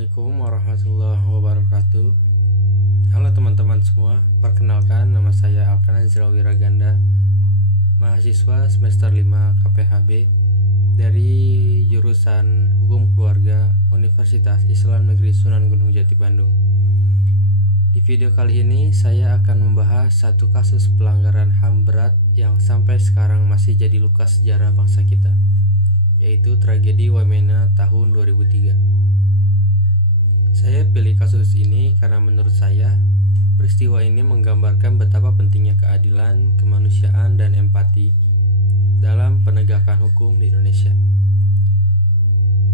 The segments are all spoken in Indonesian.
Assalamualaikum warahmatullahi wabarakatuh. Halo teman-teman semua, perkenalkan nama saya Alkan Azra Wiraganda, mahasiswa semester 5 KPHB dari jurusan Hukum Keluarga Universitas Islam Negeri Sunan Gunung Jati Bandung. Di video kali ini saya akan membahas satu kasus pelanggaran HAM berat yang sampai sekarang masih jadi luka sejarah bangsa kita, yaitu tragedi Wamena tahun 2003. Saya pilih kasus ini karena menurut saya peristiwa ini menggambarkan betapa pentingnya keadilan, kemanusiaan, dan empati dalam penegakan hukum di Indonesia.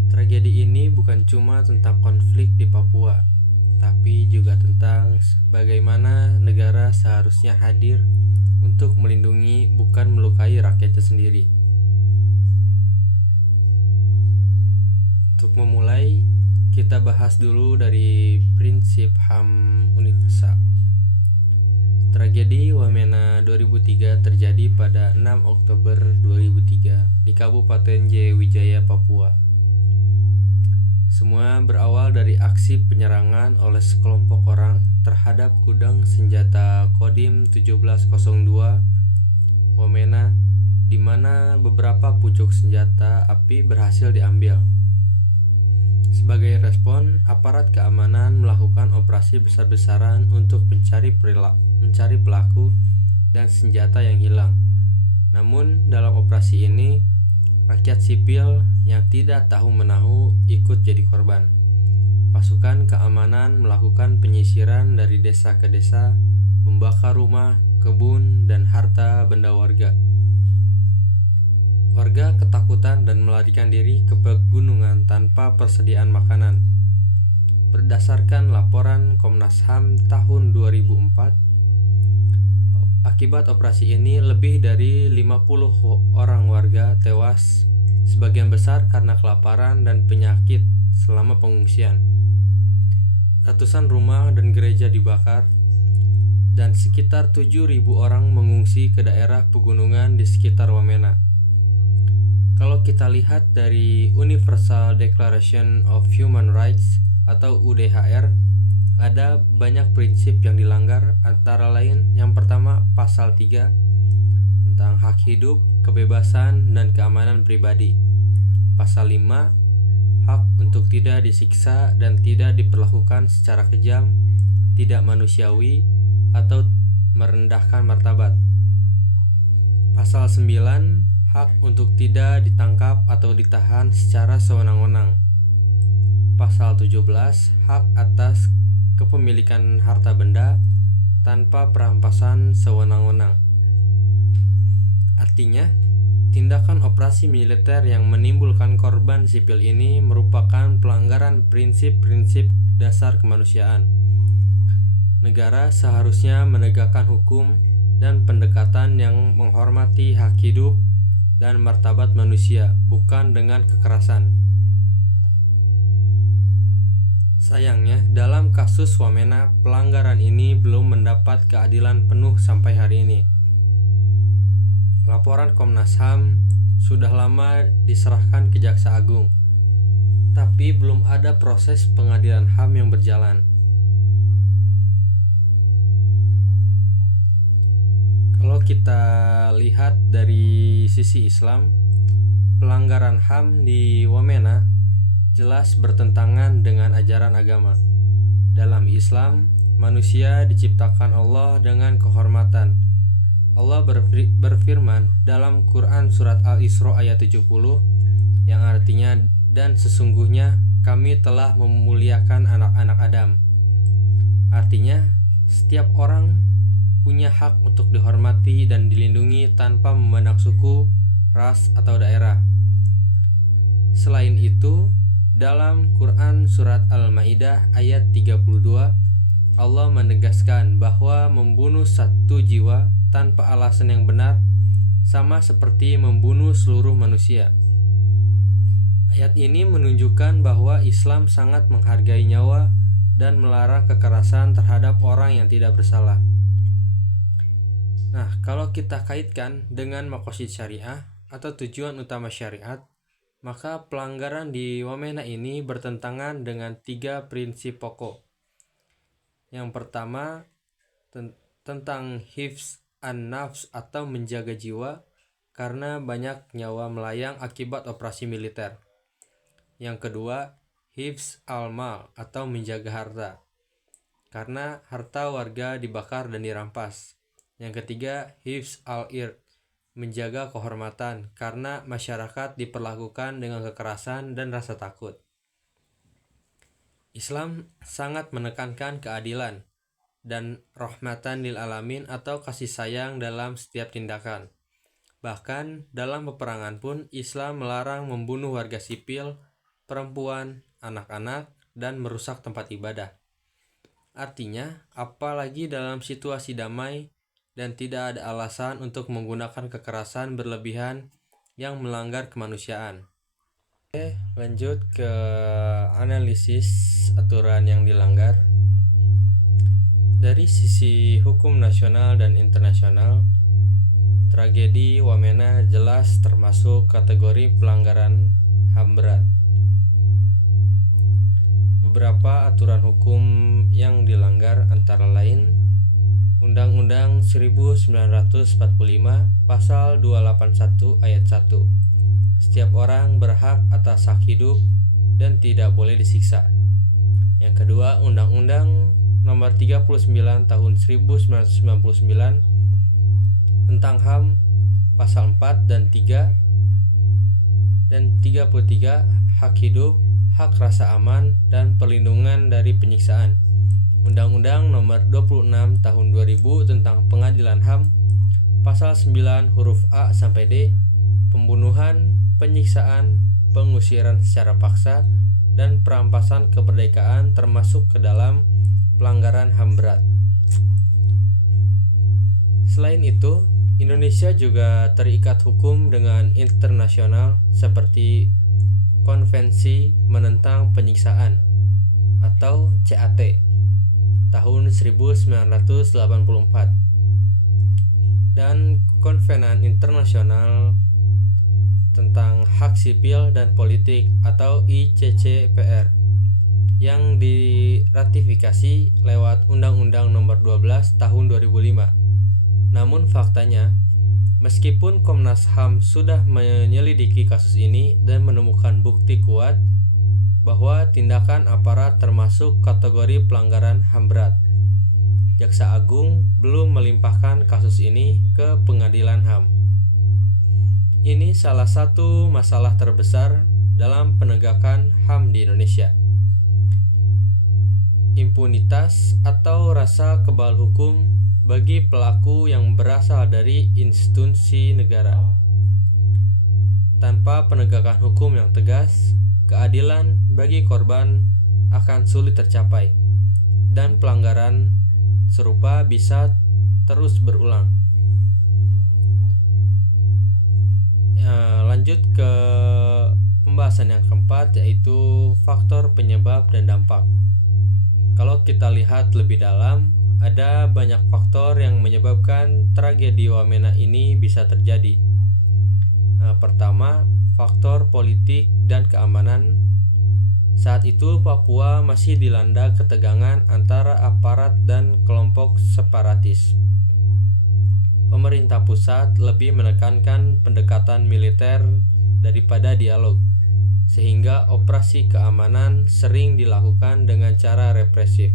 Tragedi ini bukan cuma tentang konflik di Papua, tapi juga tentang bagaimana negara seharusnya hadir untuk melindungi, bukan melukai rakyatnya sendiri. Untuk memulai, kita bahas dulu dari prinsip HAM universal. Tragedi Wamena 2003 terjadi pada 6 Oktober 2003 di Kabupaten Jaya Wijaya, Papua. Semua berawal dari aksi penyerangan oleh sekelompok orang terhadap gudang senjata Kodim 1702 Wamena, di mana beberapa pucuk senjata api berhasil diambil. Sebagai respon, aparat keamanan melakukan operasi besar-besaran untuk mencari pelaku dan senjata yang hilang. Namun, dalam operasi ini, rakyat sipil yang tidak tahu-menahu ikut jadi korban. Pasukan keamanan melakukan penyisiran dari desa ke desa, membakar rumah, kebun, dan harta benda warga. Warga ketakutan dan melarikan diri ke pegunungan tanpa persediaan makanan. Berdasarkan laporan Komnas HAM tahun 2004, akibat operasi ini lebih dari 50 orang warga tewas, sebagian besar karena kelaparan dan penyakit selama pengungsian. Ratusan rumah dan gereja dibakar, dan sekitar 7.000 orang mengungsi ke daerah pegunungan di sekitar Wamena. Kalau kita lihat dari Universal Declaration of Human Rights atau UDHR, ada banyak prinsip yang dilanggar, antara lain yang pertama pasal 3 tentang hak hidup, kebebasan, dan keamanan pribadi. Pasal 5, hak untuk tidak disiksa dan tidak diperlakukan secara kejam, tidak manusiawi, atau merendahkan martabat. Pasal 9, hak untuk tidak ditangkap atau ditahan secara sewenang-wenang. Pasal 17, hak atas kepemilikan harta benda tanpa perampasan sewenang-wenang. Artinya, tindakan operasi militer yang menimbulkan korban sipil ini merupakan pelanggaran prinsip-prinsip dasar kemanusiaan. Negara seharusnya menegakkan hukum dan pendekatan yang menghormati hak hidup dan martabat manusia, bukan dengan kekerasan. Sayangnya, dalam kasus Wamena, pelanggaran ini belum mendapat keadilan penuh sampai hari ini. Laporan Komnas HAM sudah lama diserahkan ke Jaksa Agung, tapi belum ada proses pengadilan HAM yang berjalan. Kalau kita lihat dari sisi Islam, pelanggaran HAM di Wamena jelas bertentangan dengan ajaran agama. Dalam Islam, manusia diciptakan Allah dengan kehormatan. Allah berfirman dalam Quran surat Al-Isra ayat 70 yang artinya, dan sesungguhnya kami telah memuliakan anak-anak Adam. Artinya, setiap orang punya hak untuk dihormati dan dilindungi tanpa memandang suku, ras, atau daerah. Selain itu, dalam Quran surat Al-Maidah ayat 32, Allah menegaskan bahwa membunuh satu jiwa tanpa alasan yang benar sama seperti membunuh seluruh manusia. Ayat ini menunjukkan bahwa Islam sangat menghargai nyawa dan melarang kekerasan terhadap orang yang tidak bersalah. Nah, kalau kita kaitkan dengan maqasid syariah atau tujuan utama syariat, Maka pelanggaran di Wamena ini bertentangan dengan 3 prinsip pokok. Yang pertama tentang hifz an-nafs atau menjaga jiwa karena banyak nyawa melayang akibat operasi militer. Yang kedua, hifz al-mal atau menjaga harta karena harta warga dibakar dan dirampas. Yang ketiga, hifz al-ird, menjaga kehormatan karena masyarakat diperlakukan dengan kekerasan dan rasa takut. Islam sangat menekankan keadilan dan rahmatan lil alamin atau kasih sayang dalam setiap tindakan. Bahkan dalam peperangan pun Islam melarang membunuh warga sipil, perempuan, anak-anak, dan merusak tempat ibadah. Artinya, apalagi dalam situasi damai dan tidak ada alasan untuk menggunakan kekerasan berlebihan yang melanggar kemanusiaan. Oke, lanjut ke analisis aturan yang dilanggar. Dari sisi hukum nasional dan internasional, tragedi Wamena jelas termasuk kategori pelanggaran HAM berat. Beberapa aturan hukum yang dilanggar antara lain Undang-Undang 1945 Pasal 281 Ayat 1. Setiap orang berhak atas hak hidup dan tidak boleh disiksa. Yang kedua, Undang-Undang Nomor 39 Tahun 1999 tentang HAM Pasal 4 dan 3 dan 33 hak hidup, hak rasa aman, dan perlindungan dari penyiksaan. Undang-Undang Nomor 26 Tahun 2000 tentang Pengadilan HAM Pasal 9 huruf A sampai D, pembunuhan, penyiksaan, pengusiran secara paksa, dan perampasan kemerdekaan termasuk ke dalam pelanggaran HAM berat. Selain itu, Indonesia juga terikat hukum dengan internasional seperti Konvensi Menentang Penyiksaan atau CAT tahun 1984 dan Konvenan Internasional tentang Hak Sipil dan Politik atau ICCPR yang diratifikasi lewat Undang-Undang Nomor 12 Tahun 2005. Namun faktanya, meskipun Komnas HAM sudah menyelidiki kasus ini dan menemukan bukti kuat bahwa tindakan aparat termasuk kategori pelanggaran HAM berat, Jaksa Agung belum melimpahkan kasus ini ke Pengadilan HAM. Ini salah satu masalah terbesar dalam penegakan HAM di Indonesia. Impunitas atau rasa kebal hukum bagi pelaku yang berasal dari institusi negara. Tanpa penegakan hukum yang tegas, keadilan bagi korban akan sulit tercapai dan pelanggaran serupa bisa terus berulang. Lanjut ke pembahasan yang keempat, yaitu faktor penyebab dan dampak. Kalau kita lihat lebih dalam, ada banyak faktor yang menyebabkan tragedi Wamena ini bisa terjadi. Pertama, faktor politik dan keamanan. Saat itu Papua masih dilanda ketegangan antara aparat dan kelompok separatis. Pemerintah pusat lebih menekankan pendekatan militer daripada dialog, sehingga operasi keamanan sering dilakukan dengan cara represif.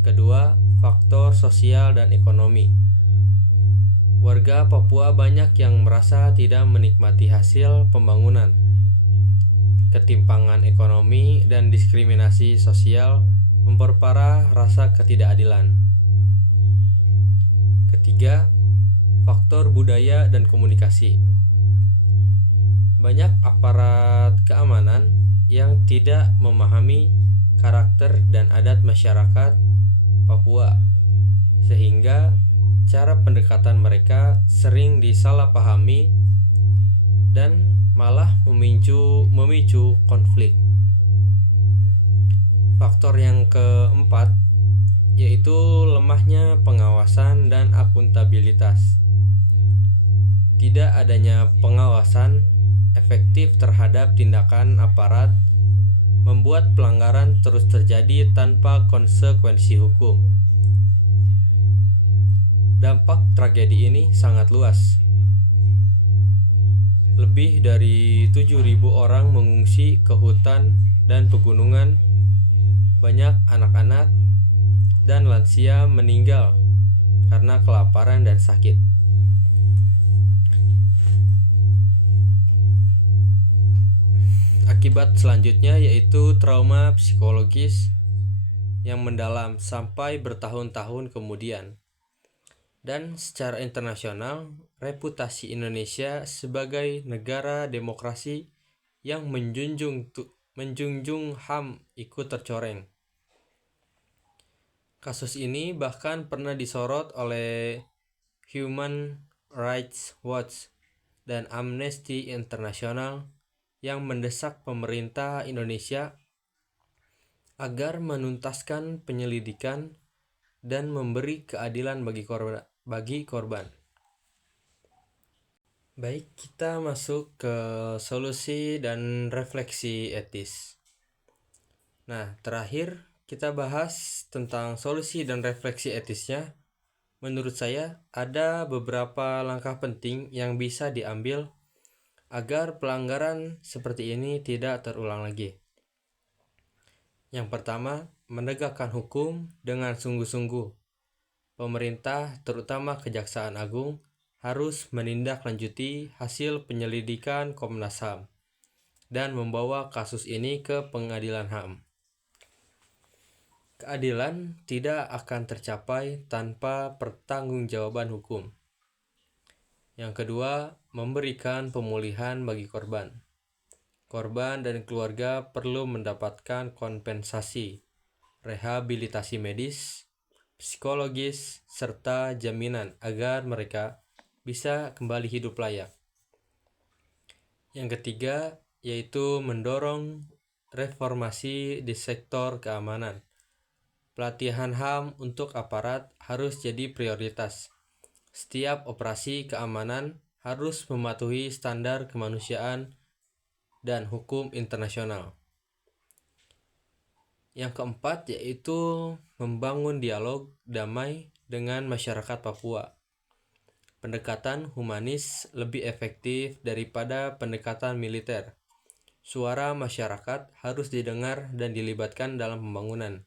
Kedua, faktor sosial dan ekonomi. Warga Papua banyak yang merasa tidak menikmati hasil pembangunan. Ketimpangan ekonomi dan diskriminasi sosial memperparah rasa ketidakadilan. Ketiga, faktor budaya dan komunikasi. Banyak aparat keamanan yang tidak memahami karakter dan adat masyarakat Papua, sehingga cara pendekatan mereka sering disalahpahami dan malah memicu konflik. Faktor yang keempat yaitu lemahnya pengawasan dan akuntabilitas. Tidak adanya pengawasan efektif terhadap tindakan aparat, membuat pelanggaran terus terjadi tanpa konsekuensi hukum. Dampak tragedi ini sangat luas. Lebih dari 7.000 orang mengungsi ke hutan dan pegunungan. Banyak anak-anak dan lansia meninggal karena kelaparan dan sakit. Akibat selanjutnya yaitu trauma psikologis yang mendalam sampai bertahun-tahun kemudian. Dan secara internasional, reputasi Indonesia sebagai negara demokrasi yang menjunjung HAM ikut tercoreng. Kasus ini bahkan pernah disorot oleh Human Rights Watch dan Amnesty International yang mendesak pemerintah Indonesia agar menuntaskan penyelidikan dan memberi keadilan bagi korban. Baik, kita masuk ke solusi dan refleksi etis. Nah, terakhir kita bahas tentang solusi dan refleksi etisnya. Menurut saya, ada beberapa langkah penting yang bisa diambil agar pelanggaran seperti ini tidak terulang lagi. Yang pertama, menegakkan hukum dengan sungguh-sungguh. Pemerintah, terutama Kejaksaan Agung, harus menindaklanjuti hasil penyelidikan Komnas HAM dan membawa kasus ini ke pengadilan HAM. Keadilan tidak akan tercapai tanpa pertanggungjawaban hukum. Yang kedua, memberikan pemulihan bagi korban. Korban dan keluarga perlu mendapatkan kompensasi, rehabilitasi medis, psikologis, serta jaminan agar mereka bisa kembali hidup layak. Yang ketiga, yaitu mendorong reformasi di sektor keamanan. Pelatihan HAM untuk aparat harus jadi prioritas. Setiap operasi keamanan harus mematuhi standar kemanusiaan dan hukum internasional. Yang keempat yaitu membangun dialog damai dengan masyarakat Papua. Pendekatan humanis lebih efektif daripada pendekatan militer. Suara masyarakat harus didengar dan dilibatkan dalam pembangunan.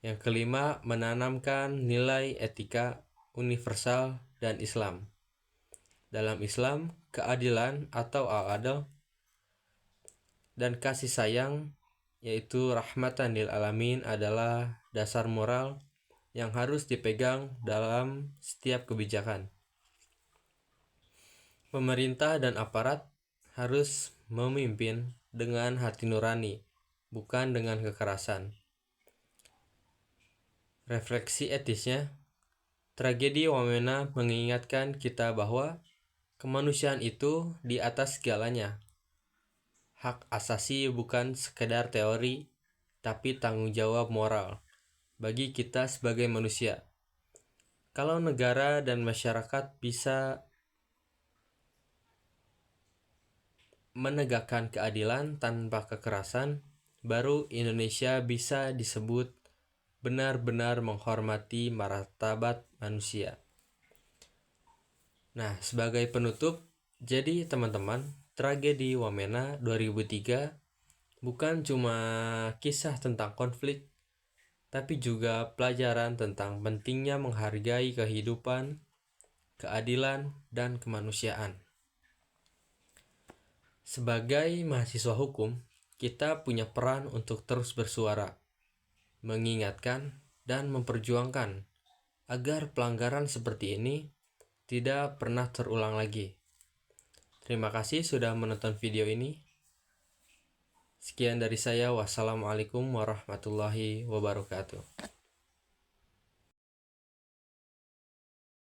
Yang kelima, menanamkan nilai etika universal dan Islam. Dalam Islam, keadilan atau al-adl dan kasih sayang yaitu rahmatan lil alamin adalah dasar moral yang harus dipegang dalam setiap kebijakan. Pemerintah dan aparat harus memimpin dengan hati nurani, bukan dengan kekerasan. Refleksi etisnya, tragedi Wamena mengingatkan kita bahwa kemanusiaan itu di atas segalanya. Hak asasi bukan sekedar teori, tapi tanggung jawab moral bagi kita sebagai manusia. Kalau negara dan masyarakat bisa menegakkan keadilan tanpa kekerasan, baru Indonesia bisa disebut benar-benar menghormati martabat manusia. Nah, sebagai penutup, jadi teman-teman, tragedi Wamena 2003 bukan cuma kisah tentang konflik, tapi juga pelajaran tentang pentingnya menghargai kehidupan, keadilan, dan kemanusiaan. Sebagai mahasiswa hukum, kita punya peran untuk terus bersuara, mengingatkan, dan memperjuangkan agar pelanggaran seperti ini tidak pernah terulang lagi. Terima kasih sudah menonton video ini. Sekian dari saya. Wassalamualaikum warahmatullahi wabarakatuh.